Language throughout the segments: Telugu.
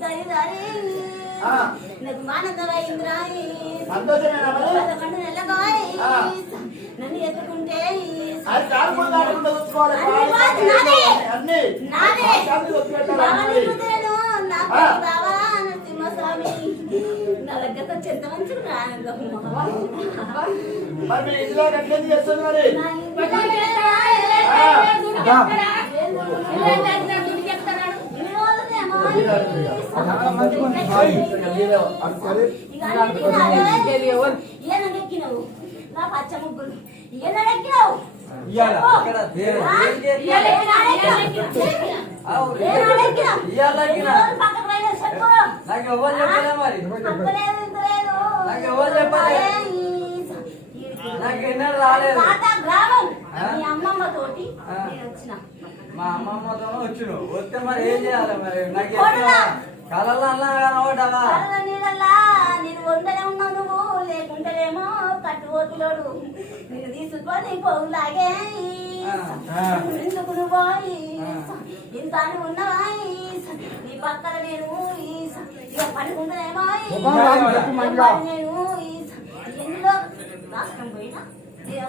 సరిదారి నాకు మానందరా ఇంద్రాయి పదకొండు నెలల బాయి నన్ను ఎత్తుకుంటే బాబా నరసింహస్వామి నా దగ్గరకు వచ్చి ఎంత మంచి రానందమ్మ నా పచ్చ ముగ్గులు ఇయ్యాల. ఇక్కడ దే- ఆ? ఏం చేస్తున్నావు? అవు, ఇయ్యాల ఎక్కినా. పక్కకు పోయిన చెప్పు నాకు ఎవరు చెప్పలే మరి నాకు ఎవరు చెప్పలే? నాకు ఎన్నడూ రాలేదు. గ్రామం? మీ అమ్మమ్మ తోటి. నేను వచ్చిన మా అమ్మమ్మతో వచ్చును వస్తే మరి ఏం చేయాలి మరి? నాకు కొడలా. కళల్లో అన్నా కనబడ్డావా? నేను వందనే ఉన్నావు నువ్వు లేకుంటేనేమో కట్టుబోతులోడు. నేను తీసుకొని పోలాగే ఆ. ఎందుకు నువ్వు. ఇంత అని ఉన్నవా? నీ పక్కన నేను పడుకుంటేనేమో. నేను ఎన్నో రాష్ట్రం పోయినా? నేను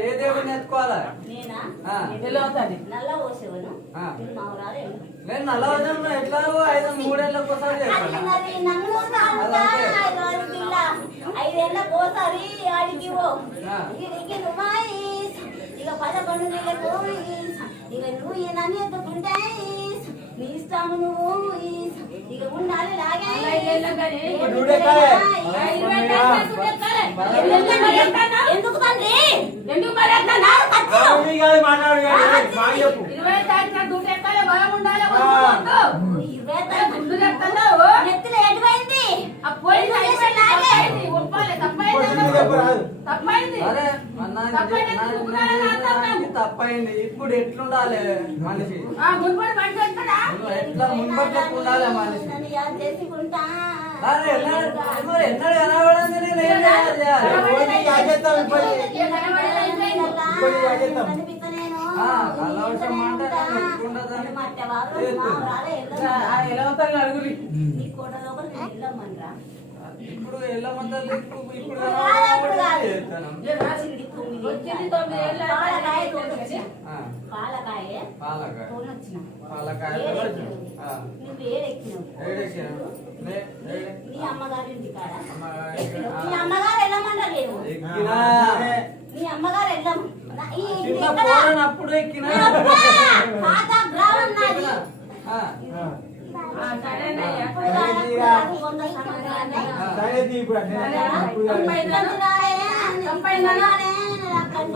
ఏ- దేవుడిని. ఎత్తుకోవాలి నల్ల పోసేవను. నేను. నేను నల్లవజనం ఎట్లా ఐదు మూడేళ్ళకి ఒకసారి. ఐదేళ్ళకి ఆడికి. ఇక పదకొండు నెలలకు ఇక నువ్వు ఈ నన్ను ఎత్తుకుంటే నీ నువ్వు ఇక ఉండాలి లాగే ఎందుకు తండ్రి ఎందుకు. ఇరవై నెత్తిలో తప్పైంది, ఇప్పుడు ఎట్లుండాలి మనిషి? నువ్వు ఎట్లా మున్పట్లకు ఉండాలి మనిషి? నన్ను యాద్ చేసుకుంటా. ఎన్నడు? కనబడింది నేను ఏం చేయాలి? ఇప్పుడు. ఎల్లమ్మనరా. ఇప్పుడు ఇప్పుడు పాలకాయ. నీ అమ్మగారి ఇంటి కాడ. నీ అమ్మగారు ఎక్కినా. నీ అమ్మగారు సంవత్సరాలే. సరే ఇప్పుడు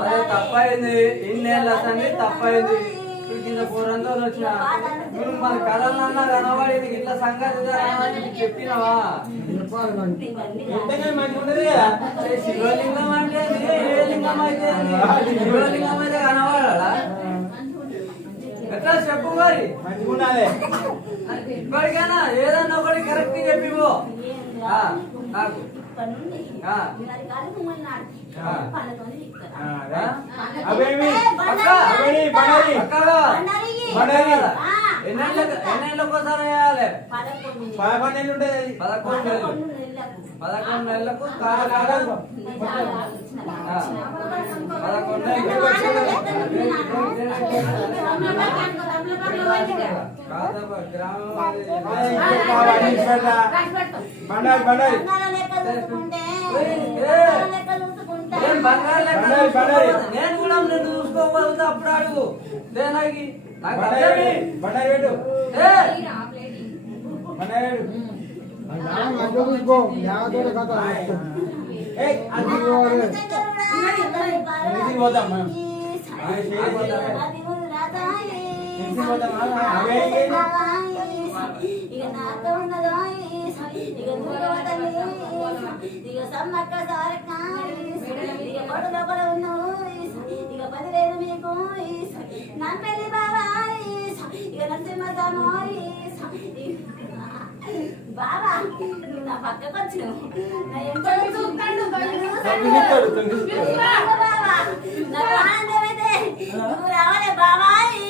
అదే. తప్పైంది. ఇన్నేళ్ళ సంది తప్పైంది. ఇప్పుడు కింద పూరంతో వచ్చిన. నువ్వు మన కళలన్నా కనబడేది ఇట్లా సంగతి చెప్పినావా? ఏ శివలింగం అంటే ఏంది? ఏ లింగం అయితే ఏంది? శివలింగం అయితే కనబడాలా ఎట్లా చెప్పు మరి? ఇప్పటికైనా ఏదన్నా ఒకటి కరెక్ట్ చెప్పిపో. నాకు ఇక్కడి నుండి ఆ. మరి కాదు మిమ్మల్ని నాడు. ఆ. పళ్ళతోని తిప్పుతారు. ఆ, రా. పళ్ళతోని అవేమి? తిప్పితే బండారి అక్క, అవేమి? తిప్పుతా. బండారి. అక్కగా బండారి. బండారి. ఆ, ఎన్నేళ్ళకి తిప్పుతా. ఎన్నేళ్ళకి ఒకసారి వేయాలి ఏళ్ళు ఉంటుంది. పదకొండు పదకొండు నెలలకు. పదకొండు గ్రామం అది. ఆ, చూసుకుంటే, నేను కూడా నేను చూసుకోగలుగుతా అప్పుడు అడుగు. దేనికి నాకు? ఇక నాతో ఉన్నదో ఇక దూరవతని ఇక సమ్మక్క సారక్క ఇక కొడు లోపల ఉన్నావు ఇక పదివేలు మీకు నా పెళ్ళి బాబా ఇక బాబా నువ్వు నా పక్కకు వచ్చినావు నా ఎంట తొంగిస్తాడు, తొంగిస్తాడు. బాబా నా ప్రాణం అయితే నువ్వు రావాలి బాబాయ్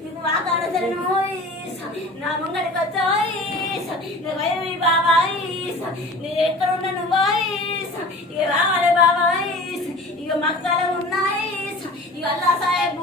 నీకు వాకాడతాను నా ముంగడికి వచ్చావు నీ భయమి బాబా నీ ఎక్కడ ఉన్న నువ్వు ఇక రావాలి బాబా ఇక మక్కలు ఉన్నాయి ఇక అల్లా సాహెబ్